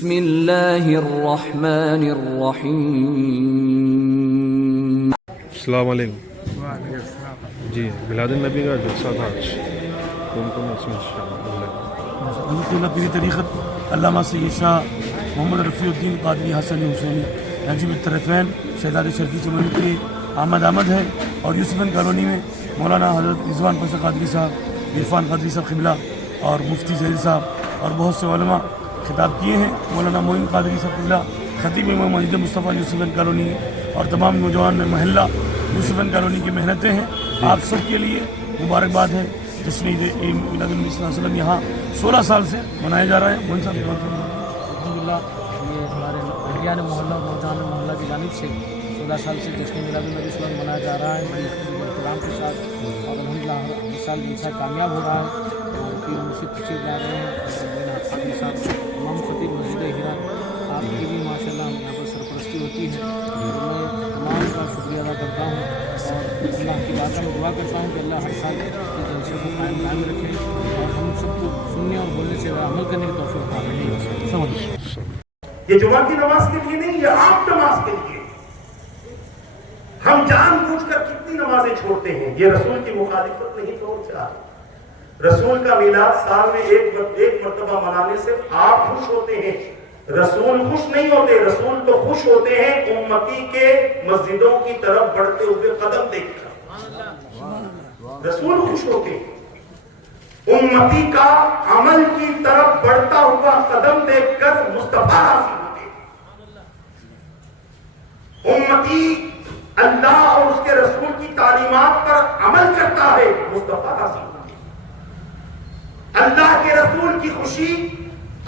بسم اللہ الرحمن الرحیم۔ السلام علیکم۔ جی میلاد النبی کا جلسہ تھا آج، کون کون اس میں اللہ پیر طریقت علامہ سید شاہ محمد رفیع الدین قادری حسنی حسینی نجیب الطرفین شہزاد شرفی چمن کے آمد ہے، اور یوسفن کالونی میں مولانا حضرت رضوان پشا قادری صاحب، عرفان قادری صاحب قبلہ اور مفتی زہیر صاحب اور بہت سے علماء خطاب کیے ہیں۔ مولانا معین قادری صاحب قبلہ خطیب امام مسجد مصطفیٰ یوسفن کالونی اور تمام نوجوان محلہ یوسفن کالونی کی محنتیں ہیں۔ آپ سب کے لیے مبارکباد ہے۔ جشن عید میلاد النبی صلی اللہ علیہ وسلم یہاں 16 سال سے منایا جا رہا ہے۔ الحمدللہ یہ ہمارے اہلیان محلہ اور نوجوان محلہ کی جانب سے 16 سال سے جشن میلاد النبی صلی اللہ علیہ وسلم منایا جا رہا ہے احترام کے ساتھ، اور الحمدللہ ہر سال جلسہ کامیاب ہو رہا ہے، اور پیر مرشد تشریف لا رہے ہیں حافظ صاحب، امام خطیب مسجد ہیرا، آپ کی بھی ماشاءاللہ یہاں پر سرپرستی ہوتی ہے، اور میں تمام کا شکریہ ادا کرتا ہوں، اور اللہ کی بارگاہ میں دعا کرتا ہوں کہ اللہ ہر سال اس جلسے کو قائم رکھے، اور ہم سب کو سننے اور بولنے سے عمل کرنے کی توفیق عطا فرمائے۔ یہ جمعہ کی نماز کے لیے نہیں، یہ عام نماز کے لیے۔ ہم جان بوجھ کر کتنی نمازیں چھوڑتے ہیں، یہ رسول کی مخالفت نہیں توڑتا۔ رسول کا میلاد سال میں ایک مرتبہ منانے سے آپ خوش ہوتے ہیں، رسول خوش نہیں ہوتے۔ رسول تو خوش ہوتے ہیں امتی کے مسجدوں کی طرف بڑھتے ہوئے قدم دیکھ کر، رسول خوش ہوتے ہیں امتی کا عمل کی طرف بڑھتا ہوا قدم دیکھ کر مصطفیٰ حاصل ہوتے ہیں۔ امتی اللہ اور اس کے رسول کی تعلیمات پر عمل کرتا ہے، مصطفیٰ حاصل ہوتے ہیں۔ اللہ کے رسول کی خوشی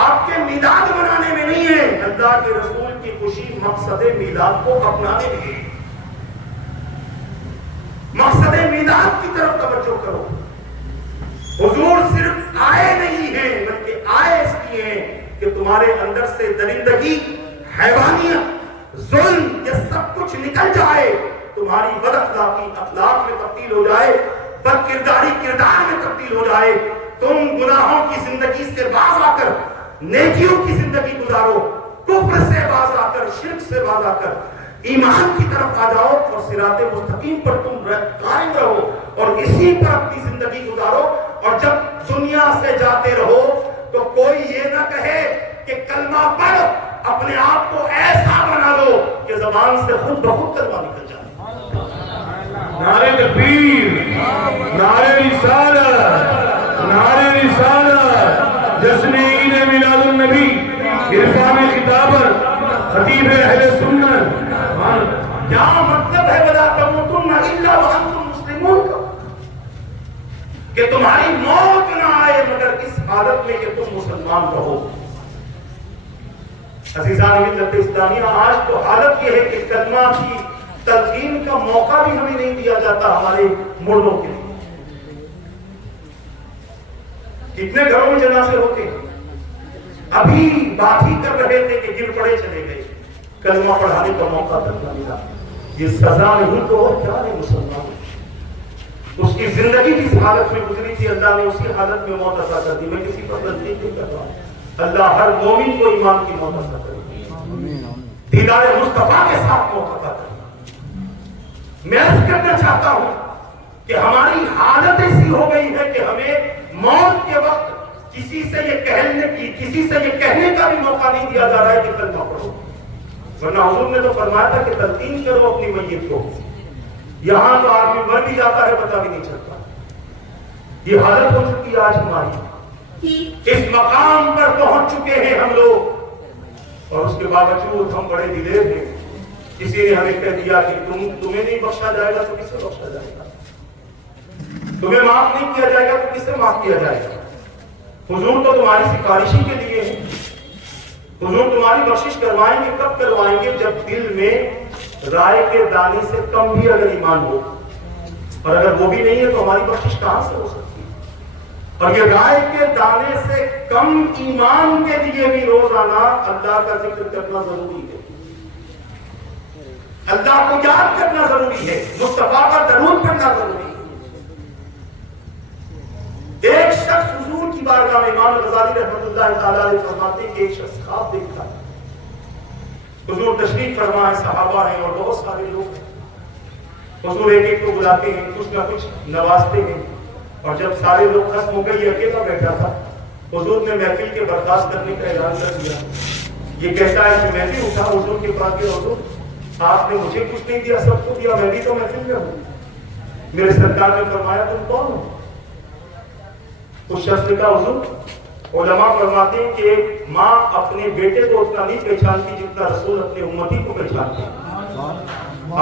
آپ کے میلاد منانے میں نہیں ہے، اللہ کے رسول کی خوشی مقصد میلاد کو اپنانے میں ہے۔ مقصد میلاد کی طرف توجہ کرو۔ حضور صرف آئے نہیں ہیں، بلکہ آئے اس لیے ہیں کہ تمہارے اندر سے درندگی، حیوانیت، ظلم، یہ سب کچھ نکل جائے، تمہاری بد اخلاقی اخلاق میں تبدیل ہو جائے، بد کرداری کردار میں تبدیل ہو جائے، تم گناہوں کی زندگی سے باز آ کر نیکیوں کی زندگی گزارو، کفر سے باز آ کر، شرک سے باز آ کر ایمان کی طرف آ جاؤ، اور صراط مستقیم پر تم قائم رہو، اور اسی پر اپنی زندگی گزارو۔ اور جب دنیا سے جاتے رہو تو کوئی یہ نہ کہے کہ کلمہ پڑھ، اپنے آپ کو ایسا بنا لو کہ زبان سے خود بخود کلمہ نکل جائے۔ نعرہ تکبیر، نعرہ رسالت، نعرہ رسالت، جشن عید میلاد النبی، عرفان خطابت، خطیب اہل سنت۔ کیا مطلب ہے وَلَا تَمُوتُنَّ إِلَّا وَأَنْتُمْ مُسْلِمُونَ کا، کہ تمہاری موت نہ آئے مگر اس حالت میں کہ تم مسلمان رہو۔ عزیزان ملت اسلامیہ، آج تو حالت یہ ہے کہ کلمہ کی تلقین کا موقع بھی ہمیں نہیں دیا جاتا ہمارے مردوں کے لیے۔ کتنے گھروں میں جنازے ہوتے ہیں، ابھی بات ہی کر رہے تھے کہ گر پڑے چلے گئے، کلمہ پڑھانے کا موقع تک نہ ملا۔ یہ سزا نہیں تو اور کیا ہے مسلمان؟ اس کی زندگی جس حالت میں گزری تھی، اللہ نے اسی حالت میں موت عطا کر دی۔ میں کسی پر تنقید نہیں کر رہا ہوں، اللہ ہر مومن کو ایمان کی موت عطا کرے، دیدار مصطفیٰ کے ساتھ موت عطا کرے۔ میں عرض کرنا چاہتا ہوں کہ ہماری حالت ایسی ہو گئی ہے کہ ہمیں موت کے وقت کسی سے یہ کہنے کا بھی موقع نہیں دیا جا رہا ہے کہ کلمہ پڑھو، ورنہ حضور نے تو فرمایا تھا کہ تلقین کرو اپنی میت کو۔ یہاں تو آدمی مر بھی جاتا ہے پتہ بھی نہیں چلتا۔ یہ حالت ہو چکی ہے آج ہماری، اس مقام پر پہنچ چکے ہیں ہم لوگ، اور اس کے باوجود ہم بڑے دلیر ہیں۔ کسی نے ہمیں کہہ دیا کہ تمہیں نہیں بخشا جائے گا تو کسے بخشا جائے گا، تمہیں معاف نہیں کیا جائے گا تو کسے معاف کیا جائے گا۔ حضور تو تمہاری سفارشی کے لیے ہیں، حضور تمہاری بخشش کروائیں گے، کب کروائیں گے؟ جب دل میں رائے کے دانے سے کم بھی اگر ایمان ہو، اور اگر وہ بھی نہیں ہے تو ہماری بخشش کہاں سے ہو سکتی ہے؟ اور یہ رائے کے دانے سے کم ایمان کے لیے بھی روزانہ اللہ کا ذکر کرنا ضروری ہے، اللہ کو یاد کرنا ضروری ہے، مصطفیٰ کا درود پڑھنا ضروری ہے۔ ایک شخص حضور کی بارگاہ میں امام غزالی رحمۃ اللہ تعالی علیہ فرماتے ہیں کہ ایک شخص خواب دیکھتا ہے، حضور تشریف فرما ہے، صحابہ ہیں اور بہت سارے لوگ ہیں، حضور ایک ایک کو بلاتے ہیں، کچھ نہ کچھ نوازتے ہیں، اور جب سارے لوگ ختم ہو گئے یہ اکیلا بیٹھا تھا، حضور نے محفل کے برخاست کرنے کا اعلان کر دیا۔ یہ کہتا ہے کہ میں بھی اٹھا حضور کے پاس کہ حضور آپ نے مجھے کچھ نہیں دیا، سب کو دیا، میں بھی تو محفل میں ہوں۔ میرے سرکار نے فرمایا تم کون ہو؟ اس شخص نے کہا حضور، علماء فرماتے ہیں کہ ایک ماں اپنے بیٹے کو اتنا نہیں پہچانتی جتنا رسول اپنے امتی کو پہچانتے ہیں۔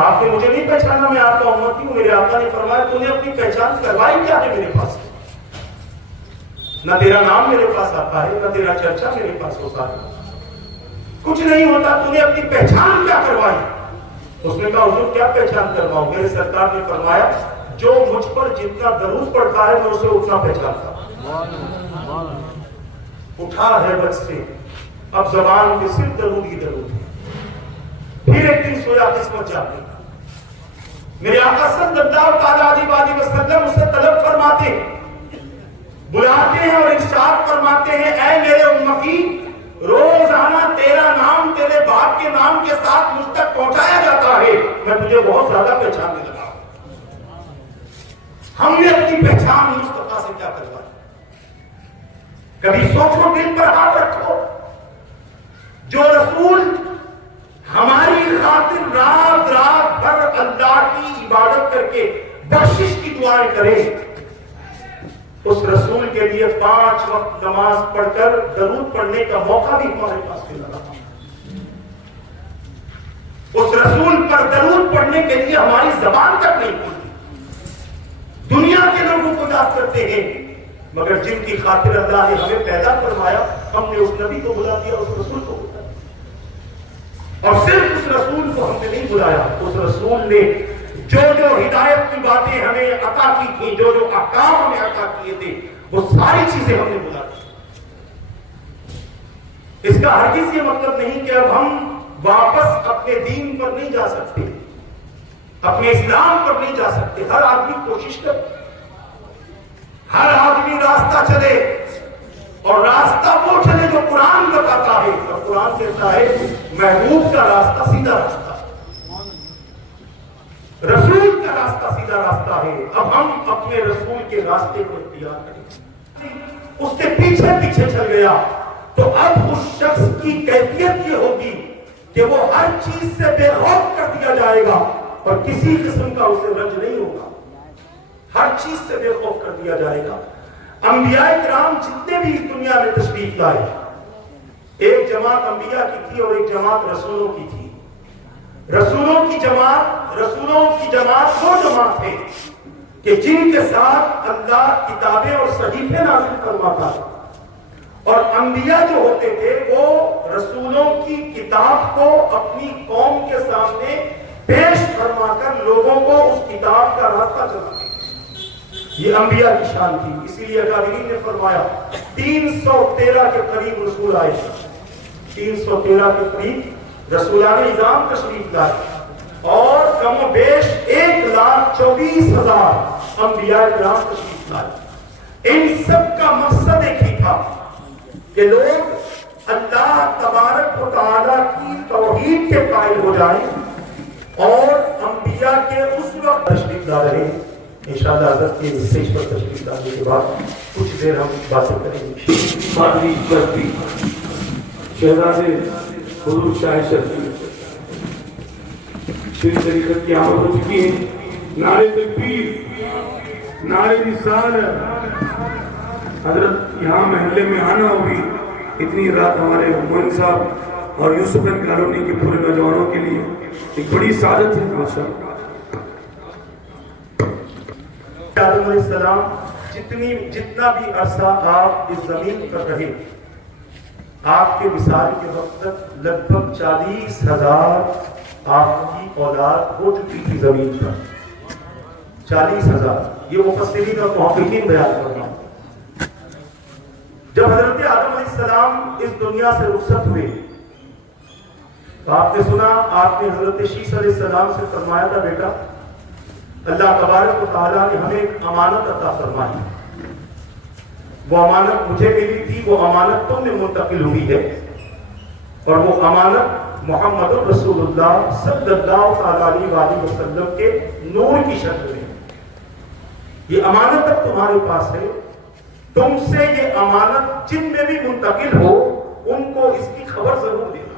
آپ نے مجھے نہیں پہچانا، میں آپ کا امتی ہوں۔ میرے آقا نے فرمایا تو نے اپنی پہچان کروائی کیا ہے میرے پاس؟ نہ تیرا نام میرے پاس آتا ہے، نہ تیرا چرچا میرے پاس ہوتا ہے، کچھ نہیں ہوتا، تو نے اپنی پہچان کیا کروائی؟ اس نے کہا حضور کیا پہچان کرواؤں؟ میرے سرکار نے فرمایا جو مجھ پر جتنا درود پڑتا ہے میں اسے اتنا پہچانتا ہوں۔ اٹھا ہے بس سے، اب زبان کے صرف درود ہی درود ہے۔ پھر ایک دن سویا قسمت جاتی، میرے آقا صلی اللہ علیہ وسلم اسے طلب فرماتے ہیں، بلاتے ہیں اور ارشاد فرماتے ہیں اے میرے امتی، روزانہ تیرا نام تیرے باپ کے نام کے ساتھ مجھ تک پہنچایا جاتا ہے، میں تجھے بہت زیادہ پہچاننے لگا۔ ہم نے اپنی پہچان مصطفیٰ سے کیا کروائی؟ کبھی سوچو، دل پر ہاتھ رکھو، جو رسول ہماری خاطر رات رات بھر اللہ کی عبادت کر کے بخشش کی دعائیں کرے، اس رسول کے لیے 5 وقت نماز پڑھ کر درود پڑھنے کا موقع بھی ہمارے پاس مل رہا، اس رسول پر درود پڑھنے کے لیے ہماری زبان تک نہیں کھلتی۔ دنیا کے لوگوں کو یاد کرتے ہیں، مگر جن کی خاطر اللہ نے ہمیں پیدا فرمایا، ہم نے اس نبی کو بلا دیا، اس رسول کو بلا دیا، اور صرف اس رسول کو ہم نے نہیں بلایا، اس رسول نے جو جو ہدایت کی باتیں ہمیں عطا کی تھی، جو جو احکام ہمیں عطا کیے تھے، وہ ساری چیزیں ہم نے بلا دی۔ اس کا ہرگز یہ مطلب نہیں کہ اب ہم واپس اپنے دین پر نہیں جا سکتے، اپنے اسلام پر نہیں جا سکتے۔ ہر آدمی کوشش کرے، ہر آدمی راستہ چلے، اور راستہ وہ چلے جو قرآن بتاتا ہے، اور قرآن کہتا ہے محبوب کا راستہ سیدھا راستہ، رسول کا راستہ سیدھا راستہ ہے۔ اب ہم اپنے رسول کے راستے کو اختیار کریں۔ اس کے پیچھے پیچھے چل گیا تو اب اس شخص کی کیفیت یہ ہوگی کہ وہ ہر چیز سے بے خوف کر دیا جائے گا، اور کسی قسم کا اسے رنج نہیں ہوگا، ہر چیز سے بے خوف کر دیا جائے گا۔ انبیاء کرام جتنے بھی اس دنیا میں تشریف لائے، ایک جماعت انبیاء کی تھی اور ایک جماعت رسولوں کی تھی۔ رسولوں کی جماعت وہ جماعت ہے کہ جن کے ساتھ اللہ کتابیں اور صحیفے نازل فرماتا ہے، اور انبیاء جو ہوتے تھے وہ رسولوں کی کتاب کو اپنی قوم کے سامنے پیش فرما کر لوگوں کو اس کتاب کا راستہ چلاتے تھے۔ یہ انبیاء کی شان تھی، اسی لیے اکابرین نے فرمایا 313 کے قریب رسول آئے، 313 کے قریب رسولان نظام تشریف لائے، اور کم و بیش 1,24,000 انبیاء کرام تشریف لائے۔ ان سب کا مقصد ایک ہی تھا کہ لوگ اللہ تبارک و تعالی کی توحید کے قائل ہو جائیں، اور انبیاء کے اس وقت تشریف لا رہے ہیں۔ انشاءاللہ حضرت کے اسٹیج پر تشریف لانے کے بعد کچھ دیر ہم باتیں کریں گے۔ مادری چربی شہزادے حضور شاہ شرفی شری طریقت کی آمد ہو چکی ہے۔ نعرے تکبیر، نعرے رسالت۔ حضرت یہاں محلے میں آنا ہوگی، اتنی رات ہمارے مومن صاحب اور یوسفن کالونی کے پورے نوجوانوں کے لیے ایک بڑی سعادت ہے۔ ماشاءاللہ آدم علیہ السلام جتنا بھی عرصہ آپ اس زمین پر رہے، آپ کے وصال کے وقت تک لگ بھگ 40,000 آپ کی اولاد ہو چکی تھی زمین پر۔ 40,000 یہ مفسرین اور محققین بیان کر رہا ہوں۔ جب حضرت آدم علیہ السلام اس دنیا سے رخصت ہوئے تو آپ نے سنا، آپ نے حضرت شیس علیہ السلام سے فرمایا تھا بیٹا اللہ تبارک و تعالیٰ نے ہمیں ایک امانت عطا فرمائی، وہ امانت مجھے ملی تھی، وہ امانت تم میں منتقل ہوئی ہے، اور وہ امانت محمد رسول اللہ صلی اللہ علیہ وآلہ وسلم کے نور کی شکل میں. یہ امانت اب تمہارے پاس ہے، تم سے یہ امانت جن میں بھی منتقل ہو ان کو اس کی خبر ضرور دینا،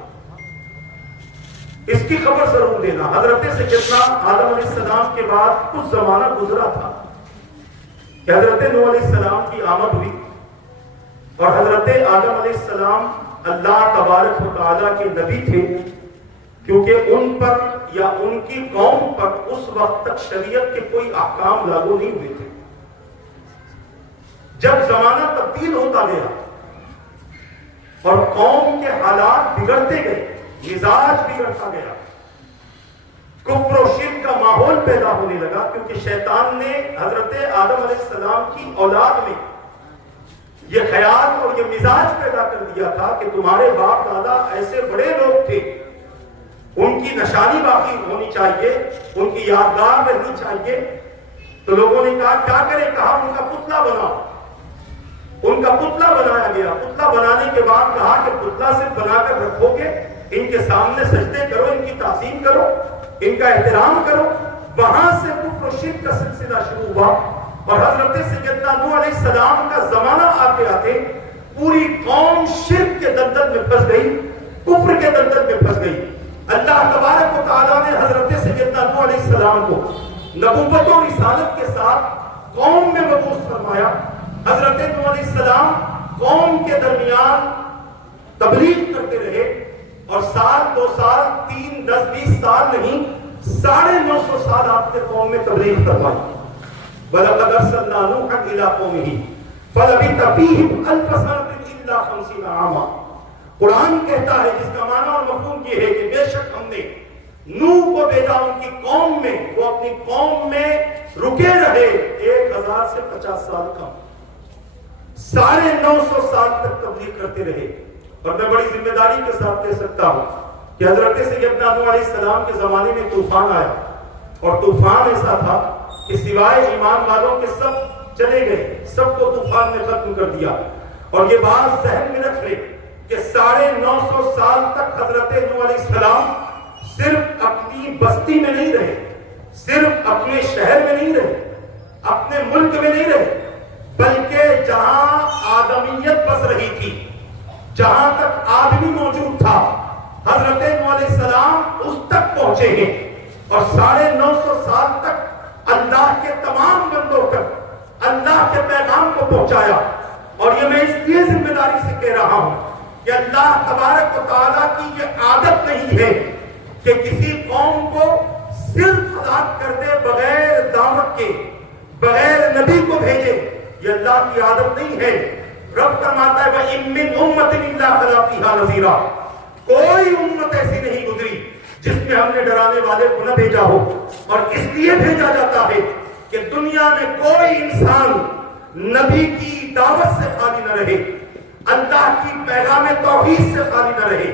اس کی خبر ضرور دینا. حضرت سیدنا آدم علیہ السلام کے بعد کچھ زمانہ گزرا تھا کہ حضرت نوح علیہ السلام کی آمد ہوئی، اور حضرت آدم علیہ السلام اللہ تبارک و تعالیٰ کے نبی تھے، کیونکہ ان پر یا ان کی قوم پر اس وقت تک شریعت کے کوئی احکام لاگو نہیں ہوئے تھے. جب زمانہ تبدیل ہوتا گیا اور قوم کے حالات بگڑتے گئے، مزاج بگڑتا گیا، کفر و شرک کا ماحول پیدا ہونے لگا، کیونکہ شیطان نے حضرت آدم علیہ السلام کی اولاد میں یہ خیال اور یہ مزاج پیدا کر دیا تھا کہ تمہارے باپ دادا ایسے بڑے لوگ تھے، ان کی نشانی باقی ہونی چاہیے، ان کی یادگار رہنی چاہیے. تو لوگوں نے کہا کیا کریں؟ کہا ان کا پتلا بناؤ. ان کا پتلا بنایا گیا. پتلا بنانے کے بعد کہا کہ پتلا صرف بنا کر رکھو گے، ان کے سامنے سجدے کرو، ان کی تعظیم کرو، ان کا احترام کرو. وہاں سے کفر و شرک کا سلسلہ شروع ہوا، اور حضرت سیدنا نوح علیہ السلام کا زمانہ آتے آتے پوری قوم شرک کے دلدل میں پھنس گئی، کفر کے دلدل میں پھنس گئی. اللہ تبارک و تعالیٰ نے حضرت سیدنا نوح علیہ السلام کو نبوت و رسالت کے ساتھ قوم میں مبعوث فرمایا. حضرت نوح علیہ السلام قوم کے درمیان تبلیغ کرتے رہے، اور سال 2 سال 3 10 20 سال نہیں، 950 سال آپ کے قوم میں تبلیغ کروائی. وَلَقَدْ أَرْسَلْنَا نُوحًا إِلَىٰ قَوْمِهِ فَلَبِثَ فِيهِمْ أَلْفَ سَنَةٍ إِلَّا 50 عَامًا. قرآن کہتا ہے، جس کا معنی اور مفہوم یہ ہے کہ بے شک ہم نے نوح کو بھیجا ان کی قوم میں، وہ اپنی قوم میں رکے رہے 1000 سے 50 سال کم، 950 سال تک تبلیغ کرتے رہے. اور میں بڑی ذمہ داری کے ساتھ کہہ سکتا ہوں کہ حضرت سیدنا نوح علیہ السلام کے زمانے میں طوفان آیا، اور طوفان ایسا تھا کہ سوائے ایمان والوں کے سب چلے گئے، سب کو طوفان نے ختم کر دیا. اور یہ بات ذہن میں رکھ لے کہ 950 سال تک حضرت نوح علیہ السلام صرف اپنی بستی میں نہیں رہے، صرف اپنے شہر میں نہیں رہے، اپنے ملک میں نہیں رہے، بلکہ جہاں آدمیت بس رہی تھی، جہاں تک آدمی موجود تھا، حضرت نوح علیہ السلام اس تک پہنچے ہیں، اور 950 سال تک اللہ کے تمام بندوں تک اللہ کے پیغام کو پہنچایا. اور یہ میں اس لیے ذمہ داری سے کہہ رہا ہوں کہ اللہ تبارک و تعالیٰ کی یہ عادت نہیں ہے کہ کسی قوم کو صرف ہلاک کر دے بغیر دعوت کے، بغیر نبی کو بھیجے. یہ اللہ کی عادت نہیں ہے. رب فرماتا ہے وَإِن مِّنْ أُمَّةٍ إِلَّا خَلَا فِيهَا نَذِيرًا. کوئی امت ایسی نہیں گزری جس میں ہم نے ڈرانے والے کو نہ بھیجا ہو. اور اس لیے بھیجا جاتا ہے کہ دنیا میں کوئی انسان نبی کی دعوت سے خالی نہ رہے، اللہ کی پیغام توحید سے خالی نہ رہے.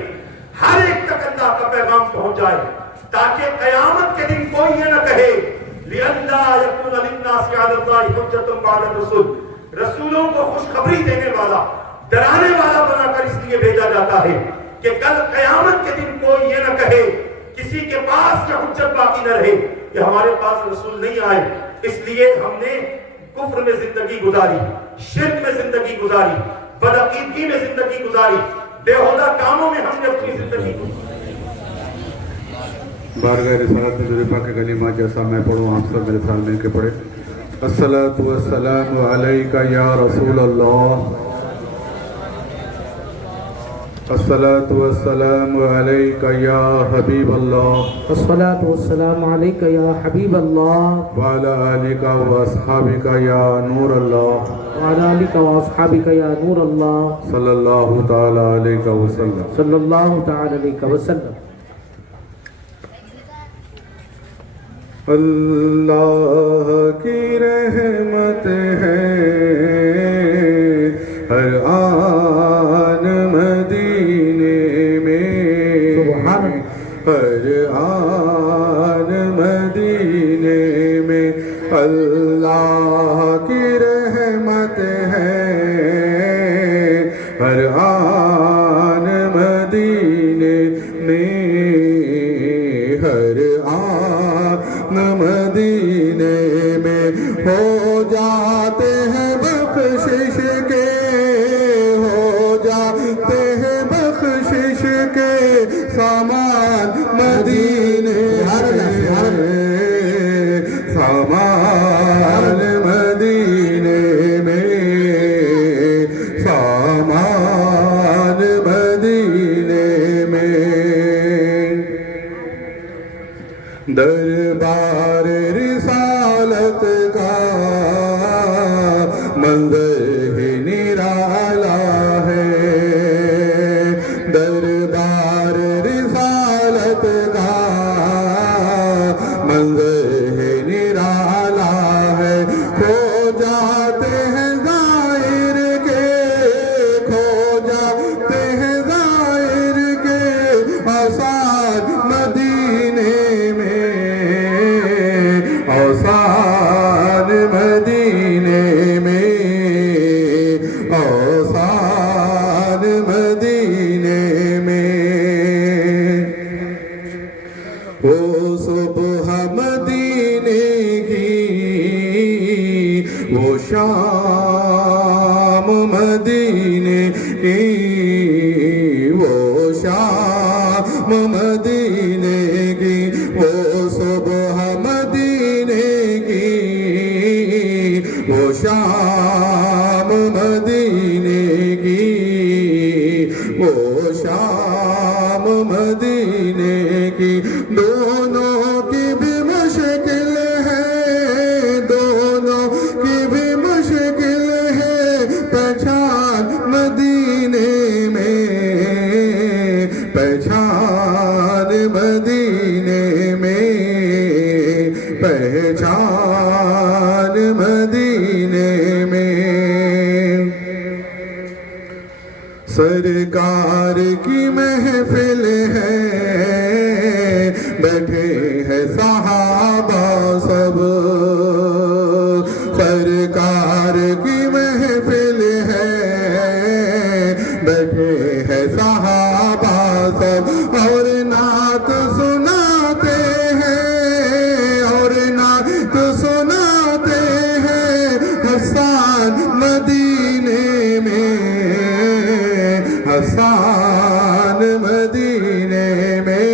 ہر ایک تک اللہ کا پیغام پہنچ جائے، تاکہ قیامت کے دن کوئی یہ نہ کہے لِأَلَّا يَكُونَ لِلنَّاسِ عَلَى اللَّهِ حُجَّةٌ بَعْدَ الرُّسُلِ. رسولوں کو خوشخبری دینے والا، ڈرانے والا بنا کر اس لیے بھیجا جاتا ہے کہ کل قیامت کے دن کوئی یہ نہ کہے، کسی کے پاس یہ حجت باقی نہ رہے کہ ہمارے پاس رسول نہیں آئے. اس لیے ہم نے کفر میں زندگی گزاری، شرک میں زندگی گزاری، بدعقیدگی میں زندگی گزاری، بےہودہ کاموں میں ہم نے اپنی زندگی گزاری. بارگاہ رسالت میں جو پاک کلمات جیسا میں پڑھوں، آپ سب میرے ساتھ مل کے پڑھے. الصلاۃ والسلام علیک یا رسول اللہ، الصلاۃ والسلام علیک یا حبیب اللہ، الصلاۃ والسلام علیک یا حبیب اللہ، وعلی آلک واصحابک یا نور اللہ، وعلی آلک واصحابک یا نور اللہ، صلی اللہ تعالی علیہ وسلم. صلی اللہ تعالی علیہ وسلم. اللہ کی رحمت ہے ہر آن مدینے میں، سبحان ہر آن مدینے میں. اللہ کی رحمت ہے سامان مدینے سامان مدینے میں سامان مدینے میں دربار رسالت کا منظر ہی نرالا ہے دربار رسالت کا منظر ہی نرالا ہے کھو جاتے ہیں ظاہر کے کھو جاتے ہیں ظاہر کے آثار مدینے میں آثار مدینے میں آثار مدینے میں وہ صبح مدینے کی وہ شام مدینے کی وہ شام مدینے کی وہ صبح مدینے کی وہ شام مدینے کی وہ شام مدینے کی دونوں کی بھی مشکل ہے دونوں کی بھی مشکل ہے پہچان مدینے میں پہچان مدینے میں پہچان مدینے میں سرکار کی محفل ہے بیٹھے ہیں صحابہ سب سرکار کی محفل ہے بیٹھے ہیں صحابہ سب اور نعت سناتے ہیں اور نعت سناتے ہیں حسان مدینے میں حسان مدینے میں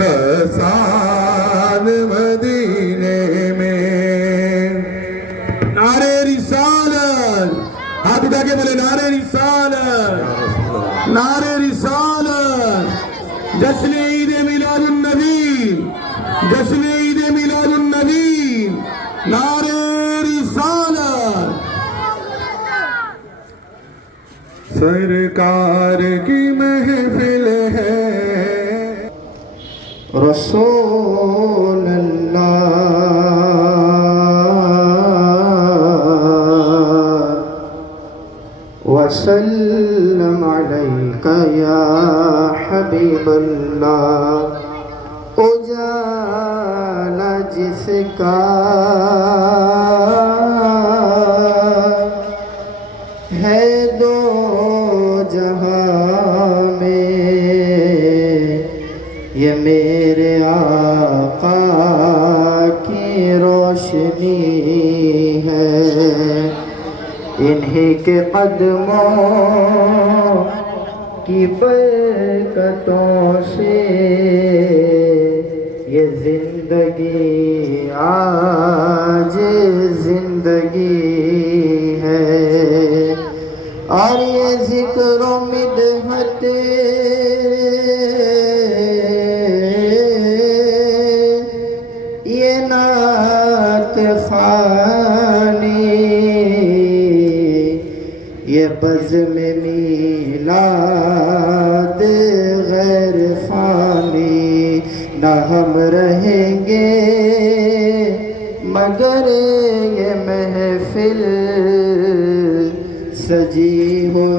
حسان مدینے میں نعرہ رسالت ہاتھ اٹھا کے بولے نعرہ رسالت نعرہ رسالت جشن عید میلاد النبی جشن عید میلاد النبی نعرہ رسالت سرکار کی محفل ہے رسول اللہ وسلم علیک یا حبیب اللہ اجالا جس کا ہے دو جہاں میں یہ میرے آقا کی روشنی ہے انہی کے قدموں کی برکتوں سے یہ زندگی آج زندگی ہے اور یہ ذکر و مدحت یہ نعت خوانی یہ بزم میلاد غیر فانی نہ ہم رہیں گے مگر یہ محفل سجی ہوئی